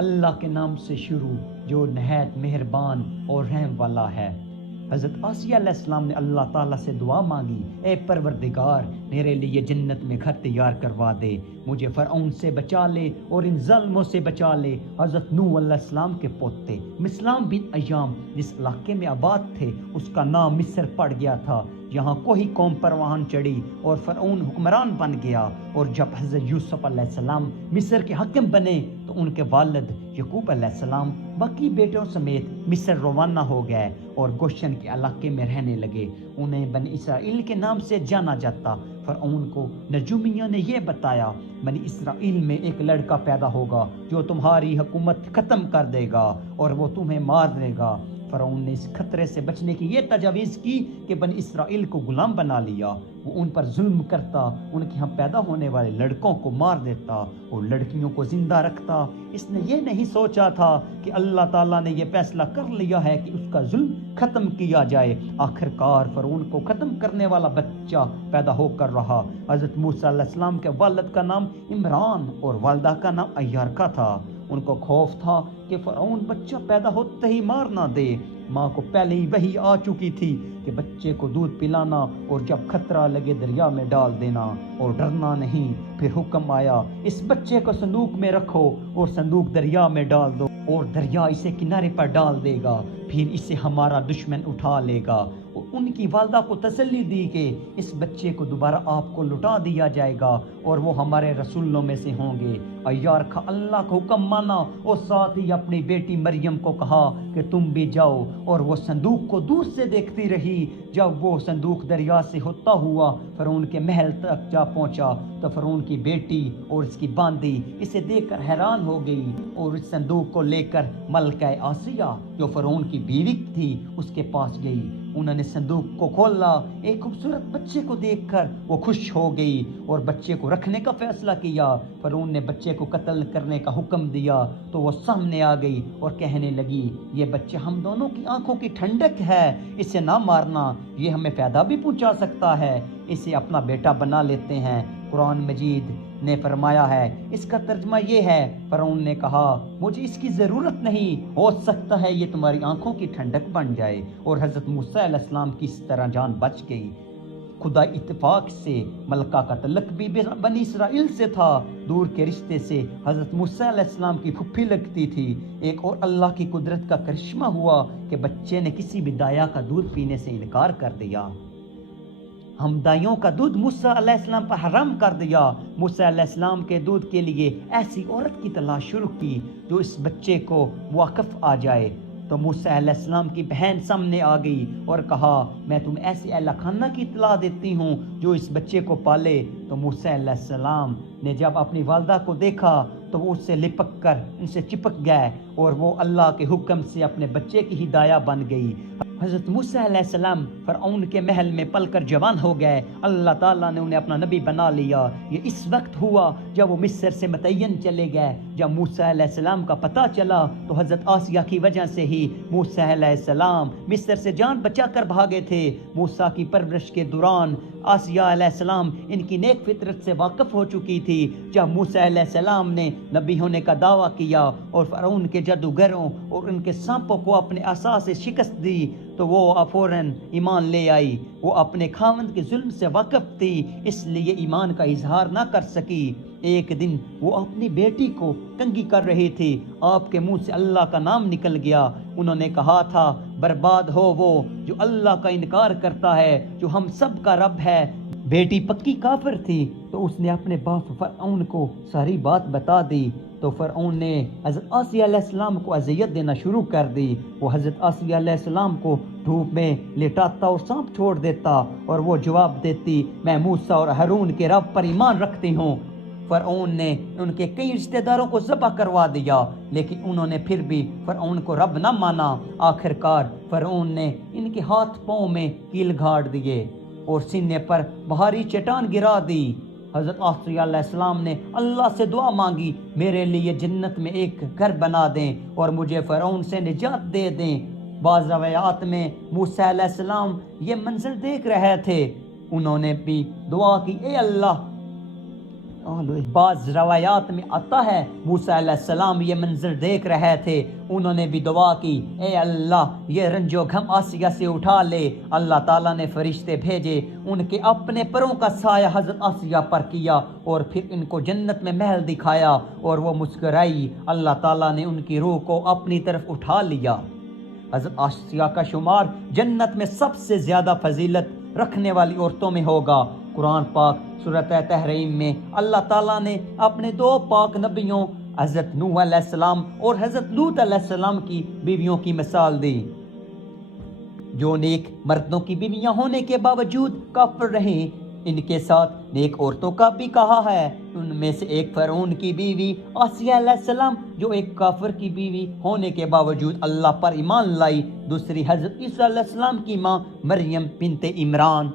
اللہ کے نام سے شروع جو نہایت مہربان اور رحم والا ہے۔ حضرت آسیہ علیہ السلام نے اللہ تعالیٰ سے دعا مانگی، اے پروردگار میرے لیے جنت میں گھر تیار کروا دے، مجھے فرعون سے بچا لے اور ان ظالموں سے بچا لے۔ حضرت نوح علیہ السلام کے پوتے مسلام بن ایام جس علاقے میں آباد تھے اس کا نام مصر پڑ گیا تھا۔ یہاں کوئی قوم پروان چڑھی اور فرعون حکمران بن گیا، اور جب حضرت یوسف علیہ السلام مصر کے حاکم بنے تو ان کے والد یعقوب علیہ السلام باقی بیٹوں سمیت مصر روانہ ہو گئے اور گوشن کے علاقے میں رہنے لگے۔ انہیں بنی اسرائیل کے نام سے جانا جاتا۔ فرعون کو نجومیوں نے یہ بتایا، بنی اسرائیل میں ایک لڑکا پیدا ہوگا جو تمہاری حکومت ختم کر دے گا اور وہ تمہیں مار دے گا۔ فرعون نے اس خطرے سے بچنے کی یہ تجویز کی کہ بنی اسرائیل کو غلام بنا لیا، وہ ان پر ظلم کرتا، ان کے ہاں پیدا ہونے والے لڑکوں کو مار دیتا اور لڑکیوں کو زندہ رکھتا۔ اس نے یہ نہیں سوچا تھا کہ اللہ تعالیٰ نے یہ فیصلہ کر لیا ہے کہ اس کا ظلم ختم کیا جائے۔ آخر کار فرعون کو ختم کرنے والا بچہ پیدا ہو کر رہا۔ حضرت موسیٰ علیہ السلام کے والد کا نام عمران اور والدہ کا نام ایارکا تھا۔ ان کو خوف تھا کہ فرعون بچہ پیدا ہوتے ہی مار نہ دے۔ ماں کو پہلے ہی وحی آ چکی تھی کہ بچے کو دودھ پلانا اور جب خطرہ لگے دریا میں ڈال دینا اور ڈرنا نہیں۔ پھر حکم آیا، اس بچے کو صندوق میں رکھو اور صندوق دریا میں ڈال دو اور دریا اسے کنارے پر ڈال دے گا، پھر اسے ہمارا دشمن اٹھا لے گا۔ اور ان کی والدہ کو تسلی دی کہ اس بچے کو دوبارہ آپ کو لوٹا دیا جائے گا اور وہ ہمارے رسولوں میں سے ہوں گے۔ ایارکا اللہ کا حکم مانا اور ساتھ ہی اپنی بیٹی مریم کو کہا کہ تم بھی جاؤ، اور وہ صندوق کو دور سے دیکھتی رہی۔ جب وہ صندوق دریا سے ہوتا ہوا فرعون کے محل تک جا پہنچا تو فرعون کی بیٹی اور اس کی باندی اسے دیکھ کر حیران ہو گئی اور اس صندوق کو لے کر ملکہ آسیہ جو فرعون کی بیوی تھی اس کے پاس گئی۔ انہوں نے صندوق کو کھولا، ایک خوبصورت بچے کو دیکھ کر وہ خوش ہو گئی اور بچے کو رکھنے کا فیصلہ کیا۔ فرعون نے بچے کو قتل کرنے کا حکم دیا تو وہ سامنے آ گئی اور کہنے لگی، یہ بچہ ہم دونوں کی آنکھوں کی ٹھنڈک ہے، اسے نہ مارنا، یہ ہمیں فائدہ بھی پہنچا سکتا ہے، اسے اپنا بیٹا بنا لیتے ہیں۔ قرآن مجید نے فرمایا ہے، اس کا ترجمہ یہ ہے، فرعون نے کہا مجھے اس کی ضرورت نہیں، ہو سکتا ہے یہ تمہاری آنکھوں کی ٹھنڈک بن جائے، اور حضرت موسیٰ علیہ السلام کی اس طرح جان بچ گئی۔ خدا اتفاق سے ملکہ کا تعلق بھی بنی اسرائیل سے تھا، دور کے رشتے سے حضرت موسیٰ علیہ السلام کی پھپھی لگتی تھی۔ ایک اور اللہ کی قدرت کا کرشمہ ہوا کہ بچے نے کسی بھی دایا کا دودھ پینے سے انکار کر دیا۔ ہم دائیوں کا دودھ موسیٰ علیہ السلام پر حرام کر دیا۔ موسیٰ علیہ السلام کے دودھ کے لیے ایسی عورت کی تلاش شروع کی جو اس بچے کو واقف آ جائے، تو موسیٰ علیہ السلام کی بہن سامنے آ گئی اور کہا میں تمہیں ایسے اہل خانہ کی اطلاع دیتی ہوں جو اس بچے کو پالے۔ تو موسیٰ علیہ السلام نے جب اپنی والدہ کو دیکھا تو وہ اس سے لپک کر ان سے چپک گئے اور وہ اللہ کے حکم سے اپنے بچے کی ہدایہ بن گئی۔ حضرت موسیٰ علیہ السلام فرعون کے محل میں پل کر جوان ہو گئے، اللہ تعالیٰ نے انہیں اپنا نبی بنا لیا۔ یہ اس وقت ہوا جب وہ مصر سے مدین چلے گئے۔ جب موسیٰ علیہ السلام کا پتہ چلا تو حضرت آسیہ کی وجہ سے ہی موسیٰ علیہ السلام مصر سے جان بچا کر بھاگے تھے۔ موسیٰ کی پرورش کے دوران آسیہ علیہ السلام ان کی نیک فطرت سے واقف ہو چکی تھی۔ جب موسیٰ علیہ السلام نے نبی ہونے کا دعویٰ کیا اور فرعون کے جادوگروں اور ان کے سانپوں کو اپنے عصا سے شکست دی تو وہ فوراً ایمان لے آئی۔ وہ اپنے خاوند کے ظلم سے واقف تھی، اس لیے ایمان کا اظہار نہ کر سکی۔ ایک دن وہ اپنی بیٹی کو کنگھی کر رہی تھی، آپ کے منہ سے اللہ کا نام نکل گیا۔ انہوں نے کہا تھا برباد ہو وہ جو اللہ کا انکار کرتا ہے جو ہم سب کا رب ہے۔ بیٹی پکی کافر تھی تو اس نے اپنے باپ فرعون کو ساری بات بتا دی، تو فرعون نے حضرت آسیہ علیہ السلام کو اذیت دینا شروع کر دی۔ وہ حضرت آسیہ علیہ السلام کو دھوپ میں لٹاتا اور سانپ چھوڑ دیتا اور وہ جواب دیتی میں موسیٰ اور ہارون کے رب پر ایمان رکھتی ہوں۔ فرعون نے ان کے کئی رشتہ داروں کو ذبح کروا دیا، لیکن انہوں نے پھر بھی فرعون کو رب نہ مانا۔ آخر کار فرعون نے ان کے ہاتھ پاؤں میں کیل گھاڑ دیے اور سینے پر بھاری چٹان گرا دی۔ حضرت آسیہ علیہ السلام نے اللہ سے دعا مانگی میرے لیے جنت میں ایک گھر بنا دیں اور مجھے فرعون سے نجات دے دیں۔ بعض روایات میں موسیٰ علیہ السلام یہ منظر دیکھ رہے تھے، انہوں نے بھی دعا کی اے اللہ بعض روایات میں آتا ہے موسیٰ علیہ السلام یہ منظر دیکھ رہے تھے، انہوں نے بھی دعا کی، اے اللہ یہ رنج و غم آسیہ سے اٹھا لے۔ اللہ تعالیٰ نے فرشتے بھیجے، ان کے اپنے پروں کا سایہ حضرت آسیہ پر کیا اور پھر ان کو جنت میں محل دکھایا اور وہ مسکرائی۔ اللہ تعالیٰ نے ان کی روح کو اپنی طرف اٹھا لیا۔ حضرت آسیہ کا شمار جنت میں سب سے زیادہ فضیلت رکھنے والی عورتوں میں ہوگا۔ قرآن پاک سورۃ تحریم میں اللہ تعالیٰ نے اپنے دو پاک نبیوں حضرت نوح علیہ السلام اور حضرت لوط علیہ السلام کی بیویوں کی مثال دی، جو نیک مردوں کی بیویاں ہونے کے باوجود کافر رہیں۔ ان کے ساتھ نیک عورتوں کا بھی کہا ہے، ان میں سے ایک فرعون کی بیوی آسیہ علیہ السلام جو ایک کافر کی بیوی ہونے کے باوجود اللہ پر ایمان لائی، دوسری حضرت عیسیٰ علیہ السلام کی ماں مریم بنت عمران۔